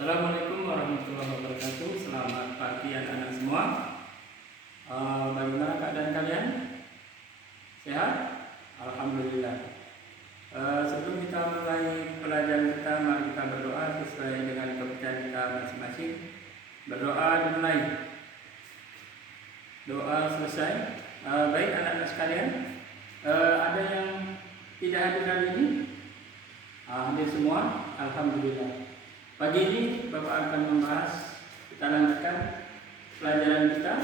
Assalamualaikum warahmatullahi wabarakatuh. Selamat pagi anak-anak semua. Bagaimana keadaan kalian? Sehat? Alhamdulillah. Sebelum kita mulai pelajaran kita, mari kita berdoa sesuai dengan kepercayaan kita masing-masing. Berdoa dimulai. Doa selesai. Baik anak-anak sekalian. Ada yang tidak hadir hari ini? Hadir semua. Alhamdulillah. Pagi ini Bapak akan membahas, kita lanjutkan pelajaran kita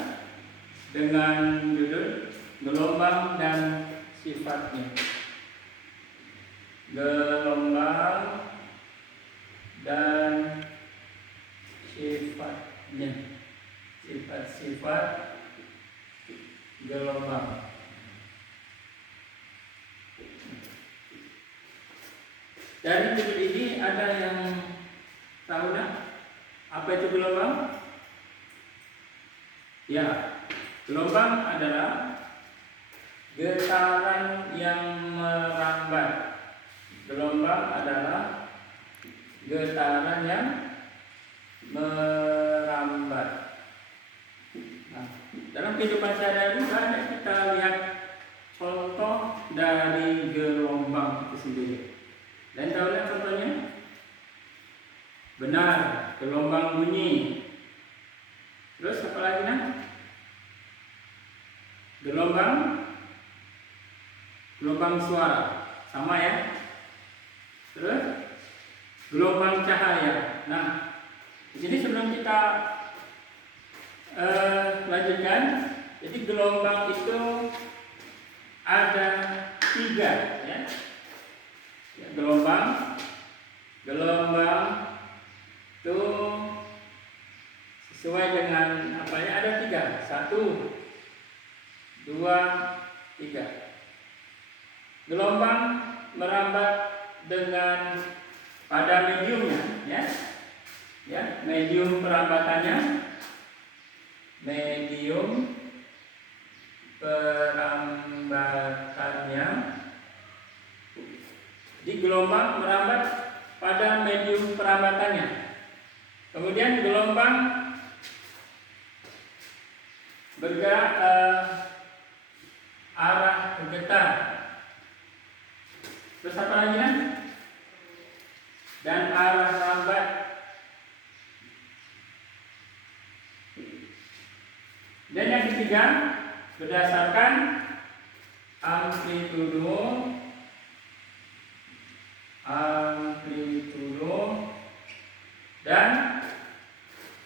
dengan judul gelombang dan sifatnya. Gelombang dan sifatnya. Sifat-sifat gelombang. Dari judul ini ada yang tahu apa itu gelombang? Ya, gelombang adalah getaran yang merambat. Gelombang adalah getaran yang merambat. Nah, dalam kehidupan sehari-hari banyak kita lihat contoh dari gelombang itu sendiri. Dan tahu lihat contohnya? Benar, gelombang bunyi. Terus apa lagi Gelombang suara. Sama ya. Terus gelombang cahaya. Nah, di sini sebelum kita lanjutkan, jadi gelombang itu ada 3 ya. Gelombang itu sesuai dengan apa ya, ada 3, 1, 2, 3. Gelombang merambat dengan pada mediumnya ya, medium perambatannya, di gelombang merambat pada medium perambatannya. Kemudian gelombang bergerak arah bergetar. Terus apa lagi dan arah lambat. Dan yang ketiga, berdasarkan amplitudo dan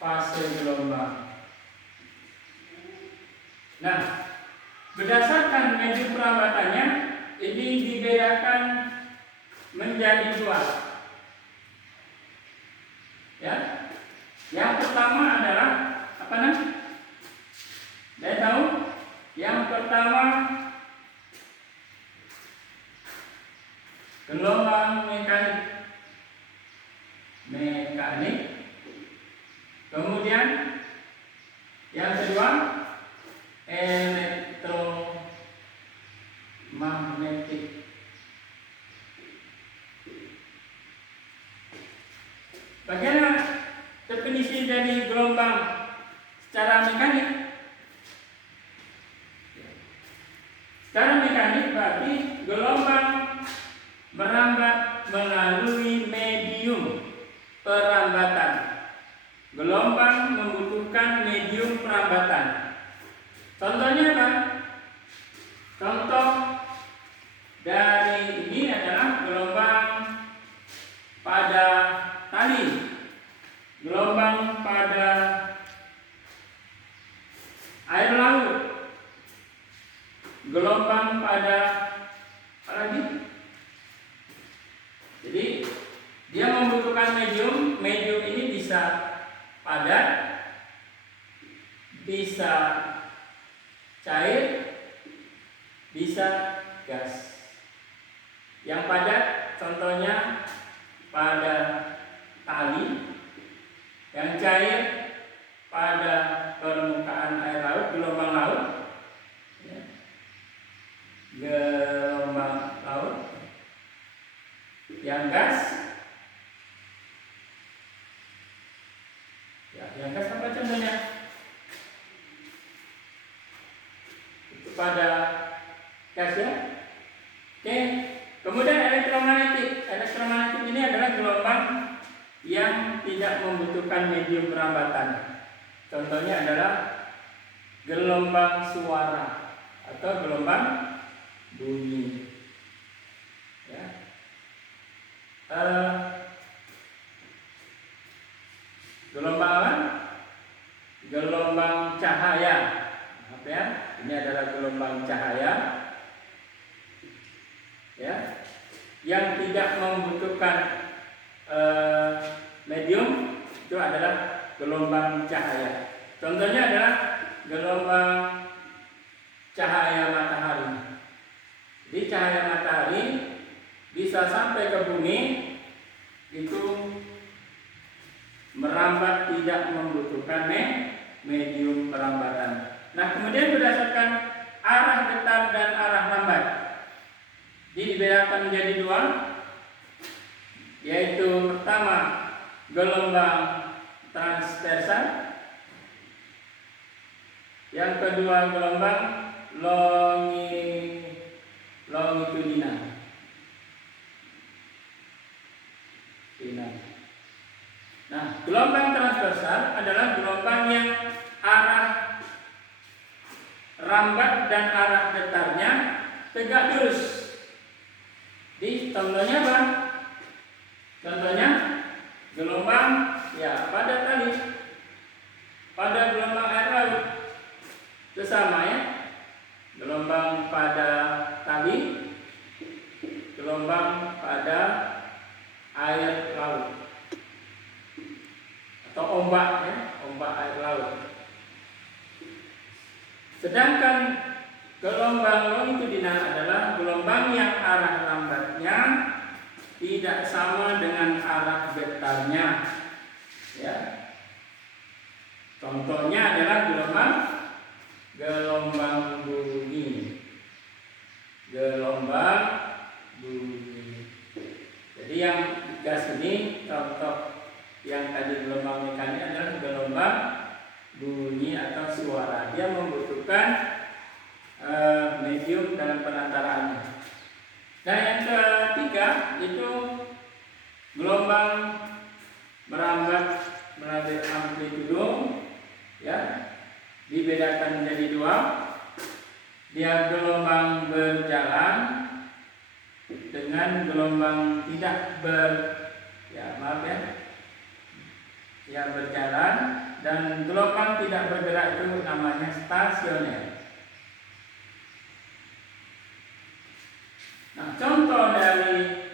fase gelombang. Nah, berdasarkan medium perambatannya ini dibedakan menjadi 2. Ya. Yang pertama adalah apa Saya tahu? Yang pertama gelombang mekanik. Kemudian yang kedua elektromagnetik. Bagaimana definisi dari gelombang secara mekanik? Secara mekanik berarti gelombang merambat melalui medium perambatan. Gelombang membutuhkan medium perambatan. Contohnya apa? Contoh dari ini adalah gelombang pada tali, gelombang pada air laut, gelombang pada apa lagi? Jadi dia membutuhkan medium. Medium ini bisa padat, bisa cair, bisa gas. Yang padat contohnya pada tali, yang cair pada permukaan air laut, gelombang laut, yang gas Yang kas apa contohnya? Itu pada gas ya. Oke. Kemudian elektromagnetik. Elektromagnetik ini adalah gelombang yang tidak membutuhkan medium perambatan. Contohnya adalah gelombang suara atau gelombang bunyi. Ya. Gelombang apa? Gelombang cahaya. Maaf ya, ini adalah gelombang cahaya. Ya, yang tidak membutuhkan medium itu adalah gelombang cahaya. Contohnya adalah gelombang cahaya matahari. Jadi cahaya matahari bisa sampai ke bumi itu merambat tidak membutuhkan medium perambatan. Nah, kemudian berdasarkan arah getar dan arah rambat, dibedakan menjadi dua, yaitu pertama gelombang transversal, yang kedua gelombang longitudinal. Nah, gelombang transversal adalah gelombang yang arah rambat dan arah getarnya tegak lurus. Di contohnya apa? Contohnya gelombang ya pada tali, pada gelombang air laut itu sama ya. Gelombang pada tali, gelombang pada air laut atau ombak ya, ombak air laut. Sedangkan gelombang longitudinal adalah gelombang yang arah rambatnya tidak sama dengan arah getarnya. Ya. Contohnya adalah gelombang bunyi. Gelombang bunyi. Jadi yang gas ini contoh yang tadi gelombang mekanik adalah gelombang bunyi atau suara. Dia membutuhkan medium dalam penantaraannya. Nah, yang ketiga itu gelombang merambat melalui amplitudo, ya, dibedakan menjadi dua. Dia gelombang berjalan dengan gelombang tidak berjalan, dan gelombang tidak bergerak itu namanya stasioner. Nah, contoh dari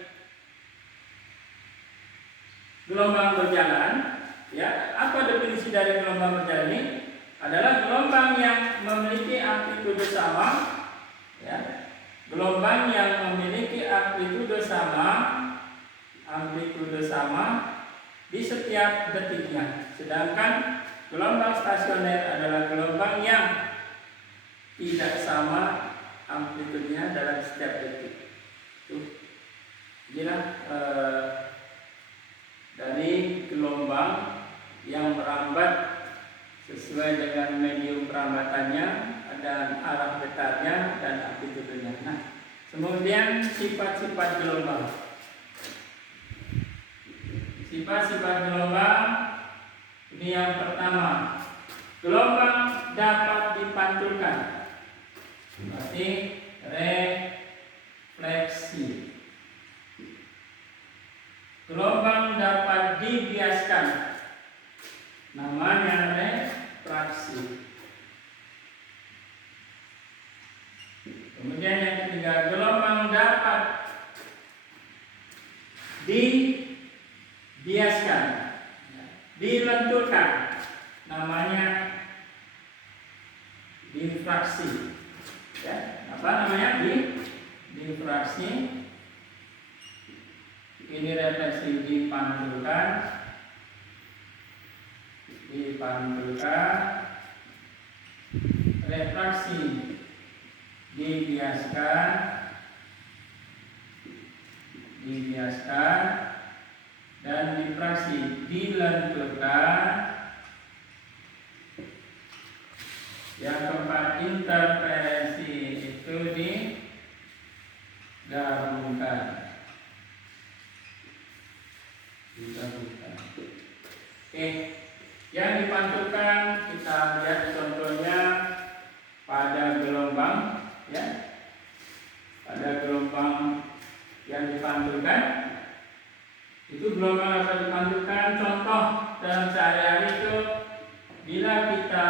gelombang berjalan, ya, apa definisi dari gelombang berjalan ini? Adalah gelombang yang memiliki amplitudo sama, ya, gelombang yang memiliki amplitudo sama di setiap detiknya. Sedangkan gelombang stasioner adalah gelombang yang tidak sama amplitudenya dalam setiap detik. Inilah dari gelombang yang merambat sesuai dengan medium perambatannya dan arah getarnya dan amplitudenya. Nah, kemudian sifat-sifat gelombang. Sifat-sifat gelombang ini yang pertama, gelombang dapat dipantulkan. Berarti refleksi. Gelombang dapat dibiaskan. Namanya refraksi. Kemudian yang ketiga, gelombang dapat dibiaskan, dilenturkan. Namanya difraksi. Ya, apa namanya? Difraksi. Ini refleksi dipantulkan, refraksi dibiaskan, dan difraksi dilenturkan, Yang keempat, interferensi itu digabungkan. Oke, yang dipantulkan kita lihat contohnya pada gelombang, ya. Pada gelombang yang dipantulkan, itu gelombang apa dipantulkan? Contoh dalam sehari-hari itu, bila kita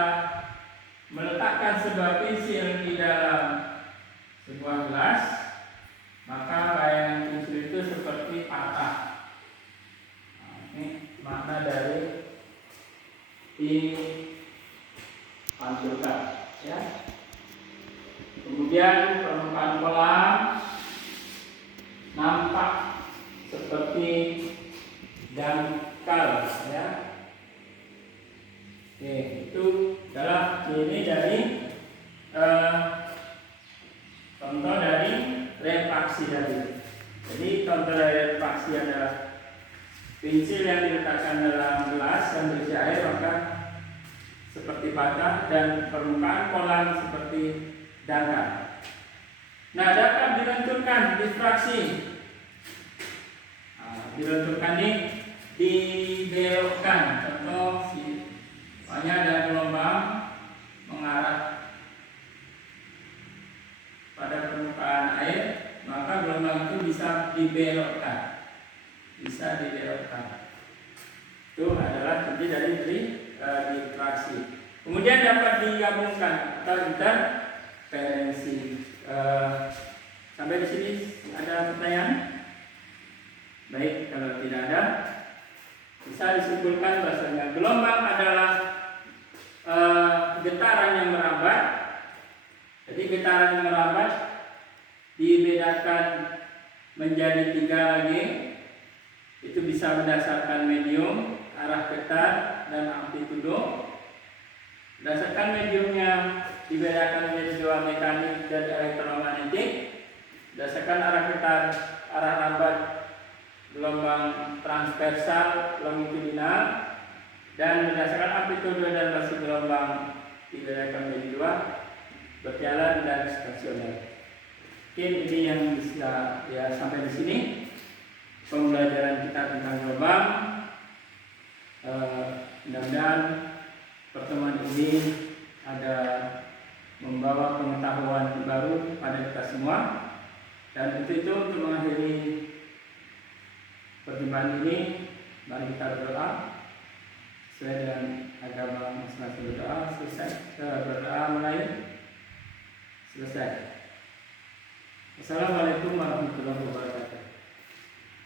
meletakkan sebuah pensil di dalam sebuah gelas, maka bayangan pensil itu seperti patah. Nah, ini makna dari dipantulkan, ya. Kemudian permukaan kolam nampak seperti dangkal, ya. Oke, itu adalah ini dari contoh dari refraksi tadi. Jadi contoh dari refraksi adalah pensil yang diletakkan dalam gelas yang berisi air maka seperti patah, dan permukaan kolam seperti dangkal. Nah, dapat dilenturkan difraksi. Dilenturkan ini dibelokkan. Contoh hanya ada gelombang mengarah pada permukaan air, maka gelombang itu bisa dibelokkan. Itu adalah inti dari difraksi. Kemudian dapat digabungkan atau interferensi. Sampai di sini ada pertanyaan? Baik, kalau tidak ada, bisa disimpulkan bahwasanya gelombang adalah getaran yang merambat. Jadi getaran yang merambat dibedakan menjadi 3 lagi. Itu bisa berdasarkan medium, arah getar, dan amplitudo. Berdasarkan mediumnya dibedakan menjadi 2, mekanik dan elektromagnetik. Berdasarkan arah getar, arah rambat, gelombang transversal, longitudinal, dan berdasarkan amplitudo dan rasi gelombang dibedakan menjadi 2, berjalan dan stasioner. Mungkin ini yang bisa ya sampai di sini pembelajaran kita tentang gelombang. Mudah-mudahan pertemuan ini ada membawa pengetahuan baru pada kita semua. Dan itu untuk mengakhiri perjumpaan ini, mari kita berdoa sesuai dengan agama masing-masing. Berdoa selesai, berdoa mulai selesai. Assalamualaikum warahmatullahi wabarakatuh.